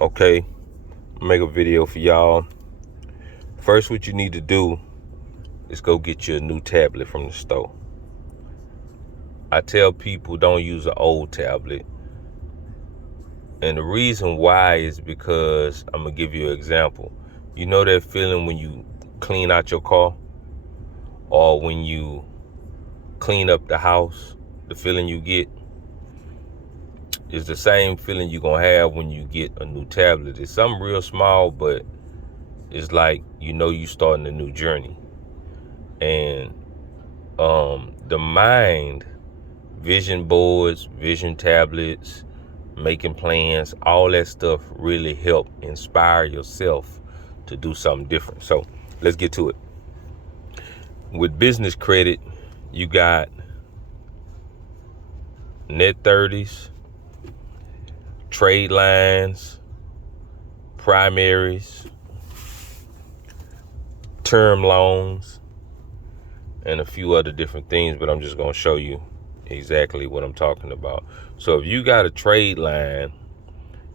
Okay, make a video for y'all. First, what you need to do is go get you a new tablet from the store. I tell people don't use an old tablet. And the reason why is because I'm going to give you an example. You know that feeling when you clean out your car or when you clean up the house, the feeling you get is the same feeling you're going to have when you get a new tablet. It's something real small, but it's like, you starting a new journey. And the mind, vision boards, vision tablets, making plans, all that stuff really help inspire yourself to do something different. So let's get to it. With business credit, you got net 30s, trade lines, primaries, term loans, and a few other different things, but I'm just going to show you exactly what I'm talking about. So if you got a trade line,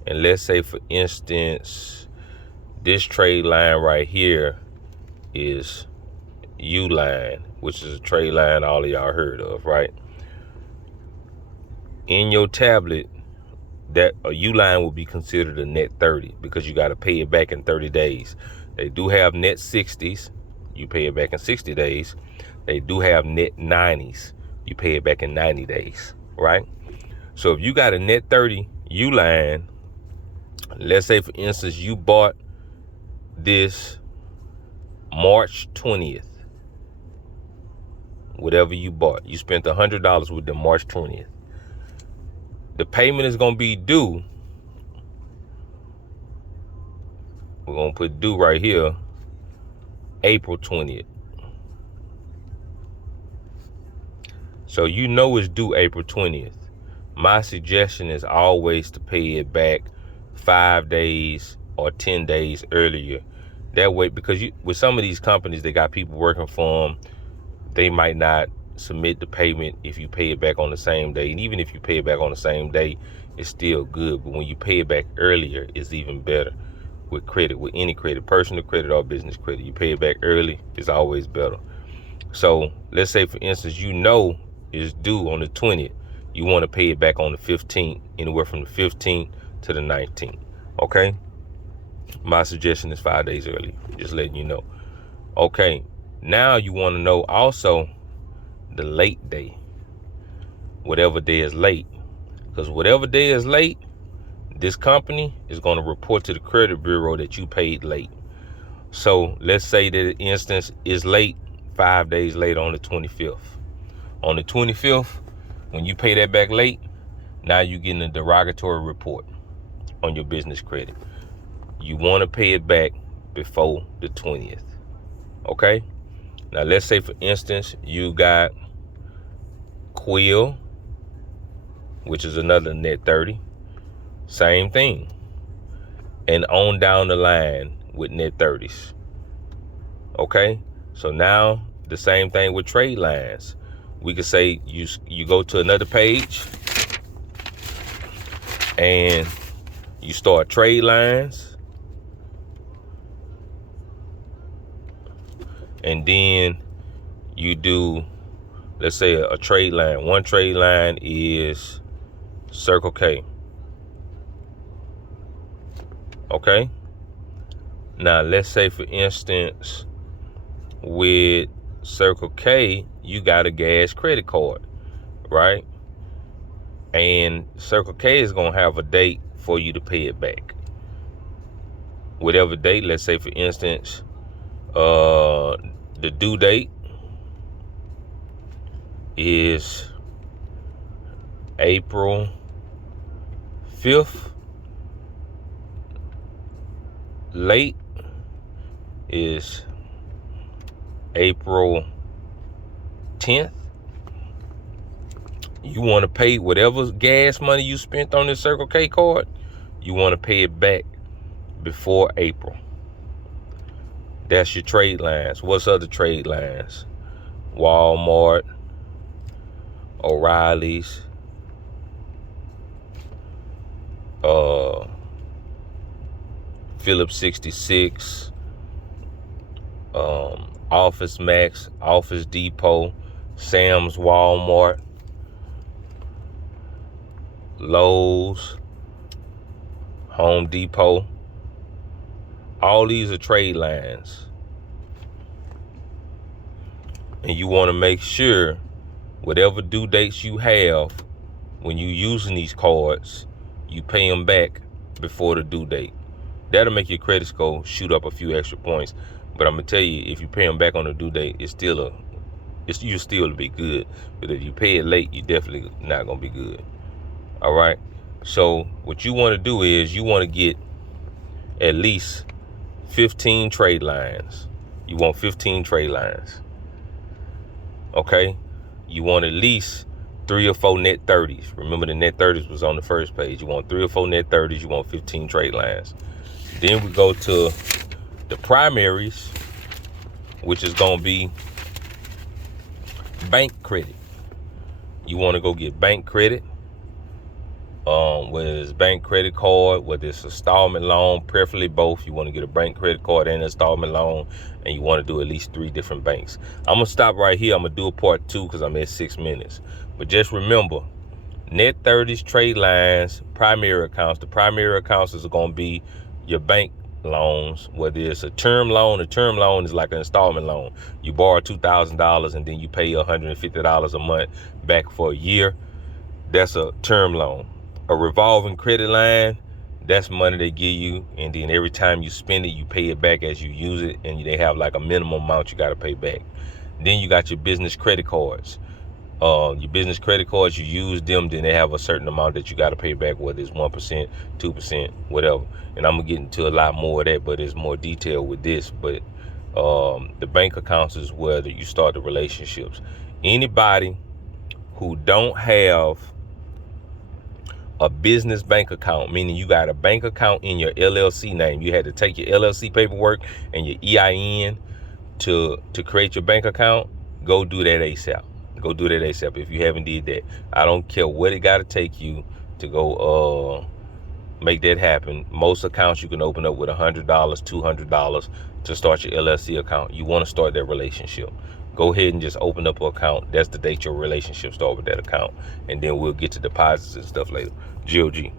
and let's say for instance, this trade line right here is U line, which is a trade line all of y'all heard of, right? In your tablet, that a U line will be considered a net 30 because you got to pay it back in 30 days. They do have net 60s. You pay it back in 60 days. They do have net 90s. You pay it back in 90 days, right? So if you got a net 30 U line, let's say for instance, you bought this March 20th, whatever you bought, you spent $100 with them March 20th. The payment is going to be due. We're going to put due right here, April 20th. So it's due April 20th. My suggestion is always to pay it back 5 days or 10 days earlier. That way, because with some of these companies, they got people working for them. They might not submit the payment if you pay it back on the same day. And even if you pay it back on the same day, it's still good. But when you pay it back earlier, it's even better. With credit, with any credit, personal credit or business credit, you pay it back early, it's always better. So let's say, for instance, it's due on the 20th. You want to pay it back on the 15th, anywhere from the 15th to the 19th. Okay? My suggestion is 5 days early. Just letting you know. Okay. Now you want to know also the late day. Whatever day is late. Because whatever day is late, this company is going to report to the credit bureau that you paid late. So let's say that the instance is late 5 days later on the 25th. On the 25th, when you pay that back late, now you're getting a derogatory report on your business credit. You want to pay it back before the 20th. Okay? Now, let's say, for instance, you got Quill, which is another net 30. Same thing. And on down the line with net 30s. Okay? So now, the same thing with trade lines. We could say you go to another page and you start trade lines, and then you do, let's say, a trade line. One trade line is Circle K. Okay? Now, let's say, for instance, with Circle K, you got a gas credit card, right? And Circle K is going to have a date for you to pay it back. Whatever date, let's say, for instance, the due date is April 5th. Late is April 10th. You want to pay whatever gas money you spent on this Circle K card, you want to pay it back before April. That's your trade lines. What's other trade lines? Walmart, O'Reilly's, Phillips 66, Office Max, Office Depot, Sam's, Walmart, Lowe's, Home Depot. All these are trade lines. And you want to make sure whatever due dates you have when you using these cards, you pay them back before the due date. That'll make your credit score shoot up a few extra points. But I'm gonna tell you, if you pay them back on the due date, you'll still be good. But if you pay it late, you're definitely not gonna be good. All right. So what you want to do is you want to get at least 15 trade lines. You want 15 trade lines. Okay. You want at least 3 or 4 net 30s. Remember, the net 30s was on the first page. You want 3 or 4 net 30s. You want 15 trade lines. Then we go to the primaries, which is going to be bank credit. You want to go get bank credit, whether it's bank credit card, whether it's installment loan, preferably both. You want to get a bank credit card and an installment loan, and you want to do at least 3 different banks. I'm going to stop right here. I'm going to do a part 2 because I'm at 6 minutes. But just remember, net 30s, trade lines, primary accounts. The primary accounts is going to be your bank loans, whether it's a term loan. A term loan is like an installment loan. You borrow $2,000 and then you pay $150 a month back for a year. That's a term loan. A revolving credit line, that's money they give you, and then every time you spend it, you pay it back as you use it, and they have like a minimum amount you got to pay back. Then you got your business credit cards. Your business credit cards, you use them, then they have a certain amount that you got to pay back, whether it's 1%, 2%, whatever. And I'm gonna get into a lot more of that, but it's more detail with this. But the bank accounts is where you start the relationships. Anybody who don't have a business bank account, meaning you got a bank account in your LLC name, you had to take your LLC paperwork and your EIN to create your bank account, go do that ASAP. Go do that ASAP if you haven't did that. I don't care what it got to take you to go make that happen. Most accounts you can open up with $100, $200 to start your LLC account. You want to start that relationship. Go ahead and just open up an account. That's the date your relationship start with that account. And then we'll get to deposits and stuff later. GOG.